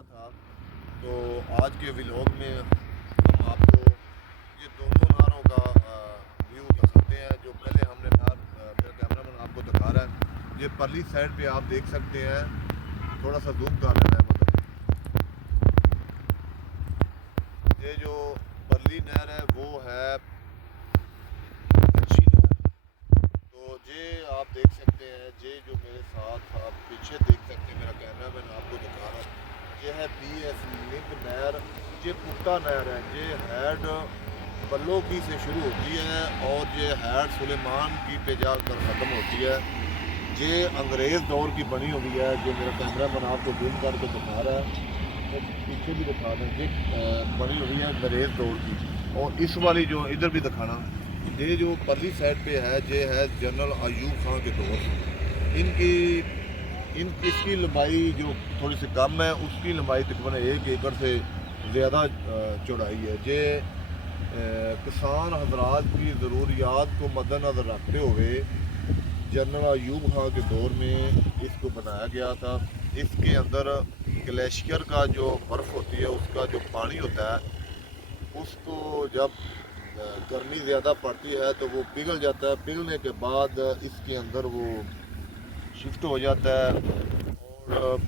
آیا تھا. تو آج کے ولاگ میں ہم آپ کو یہ دونوں نہروں کا ویو دکھاتے ہیں. جو پہلے ہم نے نہر میرا کیمرہ مین آپ کو دکھا رہا ہے. یہ پرلی سائڈ پہ آپ دیکھ سکتے ہیں, تھوڑا سا زوم کر لینا ہے. مطلب یہ جو پرلی نہر ہے وہ ہے اچھی نہر. تو یہ آپ دیکھ سکتے ہیں, یہ جو میرے ساتھ آپ پیچھے دیکھ سکتے ہیں, میرا کیمرہ مین آپ کو دکھا رہا ہے. یہ ہے پی ایس لنک نہر. یہ پختہ نہر ہے. یہ ہیڈ بلو کی سے شروع ہوتی ہے اور یہ ہیڈ سلیمان کی پہ جا کر ختم ہوتی ہے. یہ انگریز دور کی بنی ہوئی ہے. جو میرا کیمرہ مین آپ کو زوم کر کے دکھا رہا ہے, پیچھے بھی دکھا دیں. یہ بنی ہوئی ہے انگریز دور کی. اور اس والی جو ادھر بھی دکھانا, یہ جو پرلی سائڈ پہ ہے یہ ہے جنرل ایوب خان کے دور. اس کی لمبائی جو تھوڑی سی کم ہے, اس کی لمبائی تقریباً 1 ایکڑ سے زیادہ چوڑائی ہے. یہ کسان حضرات کی ضروریات کو مد نظر رکھتے ہوئے جنرل ایوب خان کے دور میں اس کو بنایا گیا تھا. اس کے اندر گلیشیئر کا جو برف ہوتی ہے, اس کا جو پانی ہوتا ہے, اس کو جب گرمی زیادہ پڑتی ہے تو وہ پگھل جاتا ہے. پگھلنے کے بعد اس کے اندر وہ شفٹ ہو جاتا ہے اور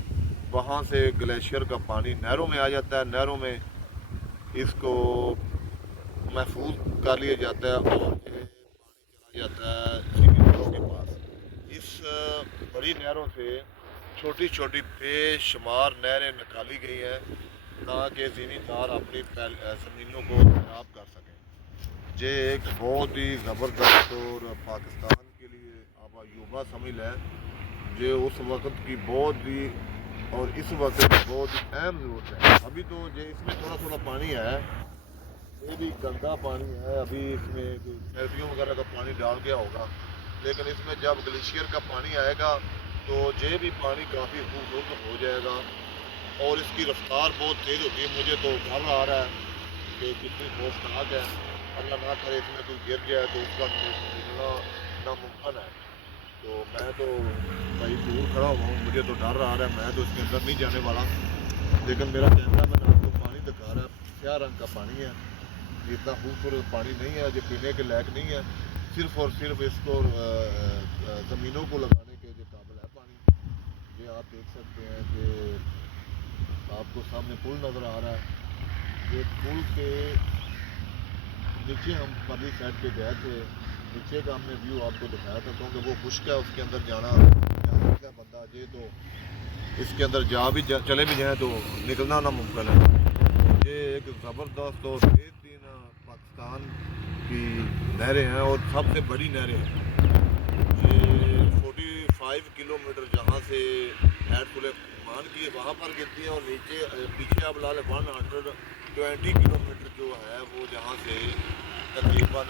وہاں سے گلیشیئر کا پانی نہروں میں آ جاتا ہے. نہروں میں اس کو محفوظ کر لیا جاتا ہے اور یہ پانی چلا جاتا ہے زمینوں کے پاس. اس بڑی نہروں سے چھوٹی چھوٹی بے شمار نہریں نکالی گئی ہیں تاکہ زمیندار اپنی زمینوں کو خراب کر سکیں. یہ ایک بہت ہی زبردست اور پاکستان کے لیے آبا سمجھ ہے. یہ اس وقت کی بہت ہی اور اس وقت کی بہت ہی اہم ضرورت ہے. ابھی تو یہ اس میں تھوڑا تھوڑا پانی ہے, یہ بھی گندا پانی ہے. ابھی اس میں فیکٹریوں وغیرہ کا پانی ڈال گیا ہوگا, لیکن اس میں جب گلیشیئر کا پانی آئے گا تو یہ بھی پانی کافی خوبصورت ہو جائے گا. اور اس کی رفتار بہت تیز ہوتی ہے. مجھے تو ڈر آ رہا ہے کہ کتنی خوفناک ہے. اللہ نہ کرے اس میں کوئی گر جائے تو اس کا نکلنا ناممکن ہے. تو میں تو بھائی دور کھڑا ہوا ہوں, مجھے تو ڈر آ رہا ہے. میں تو اس کے اندر نہیں جانے والا, لیکن میرا کیمرہ مین آپ کو پانی دکھا رہا ہے. سیاہ رنگ کا پانی ہے. اتنا خوبصورت پانی نہیں ہے, جو پینے کے لائق نہیں ہے. صرف اور صرف اس کو زمینوں کو لگانے کے جو قابل ہے پانی. یہ آپ دیکھ سکتے ہیں کہ آپ کو سامنے پل نظر آ رہا ہے. یہ پل کے نیچے ہم پرلی سائڈ پہ گئے تھے. نیچے کا ہم نے ویو آپ کو دکھایا تھا کیونکہ وہ خشک ہے, اس کے اندر جانا ہے بندہ. یہ تو اس کے اندر جا بھی چلے بھی جائیں تو نکلنا ناممکن ہے. یہ ایک زبردست اور بہترین پاکستان کی نہریں ہیں اور سب سے بڑی نہریں ہیں. یہ 45 کلومیٹر جہاں سے ہیڈ سلیمان کی وہاں پر گرتی ہے, اور نیچے پیچھے اب لال 120 کلومیٹر جو ہے وہ جہاں سے تقریباً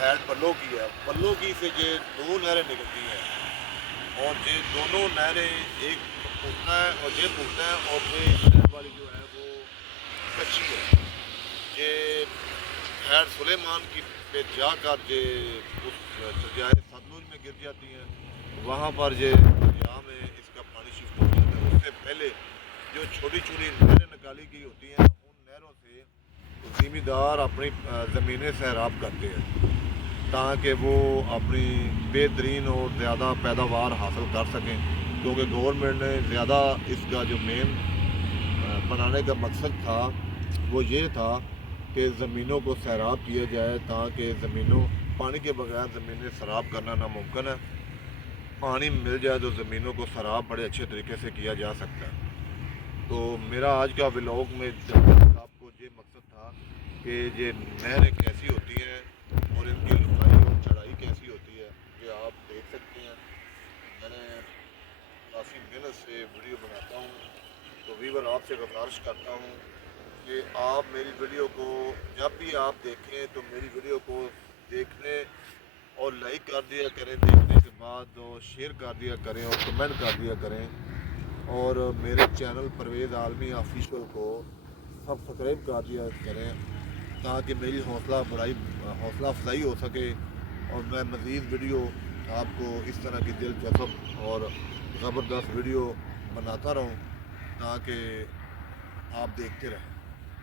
ہیڈ پلو کی ہے. پلو کی سے یہ 2 نہریں نکلتی ہیں اور یہ دونوں نہریں ایک پختہ ہے اور یہ پختہ ہے, اور یہ نہر والی جو ہے وہ کچی ہے. یہ ہیڈ سلیمان کی پہ جا کر یہ اس دریائے ستلج میں گر جاتی ہیں. وہاں پر یہ دریا میں اس کا پانی شفٹ ہو جاتا ہے. اس سے پہلے جو چھوٹی چھوٹی نہریں نکالی گئی ہوتی ہیں, ان نہروں سے زمیندار اپنی زمینیں سیراب کرتے ہیں تاکہ وہ اپنی بہترین اور زیادہ پیداوار حاصل کر سکیں. کیونکہ گورنمنٹ نے زیادہ اس کا جو مین بنانے کا مقصد تھا وہ یہ تھا کہ زمینوں کو سیراب کیا جائے تاکہ پانی کے بغیر زمینیں سیراب کرنا ناممکن ہے. پانی مل جائے تو زمینوں کو سیراب بڑے اچھے طریقے سے کیا جا سکتا ہے. تو میرا آج کا ولاگ میں آپ کو یہ مقصد تھا کہ یہ نہریں کیسی ہوتی ہیں اور ان کی لمبائی اور چڑھائی کیسی ہوتی ہے. یہ آپ دیکھ سکتے ہیں. میں نے کافی محنت سے ویڈیو بناتا ہوں, تو ویور آپ سے گزارش کرتا ہوں کہ آپ میری ویڈیو کو جب بھی آپ دیکھیں تو میری ویڈیو کو دیکھنے اور لائک کر دیا کریں. دیکھنے کے بعد شیئر کر دیا کریں اور کمنٹ کر دیا کریں, اور میرے چینل پرویز عالمی آفیشیل کو سبسکرائب کر دیا کریں تاکہ میری حوصلہ افزائی ہو سکے اور میں مزید ویڈیو آپ کو اس طرح کی دلچسپ اور زبردست ویڈیو بناتا رہوں. تاکہ آپ دیکھتے رہیں.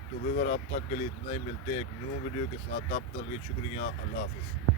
تو ویور اب تک کے لیے اتنا ہی. ملتے ہیں ایک نیو ویڈیو کے ساتھ. تب تک کے لیے شکریہ. اللہ حافظ.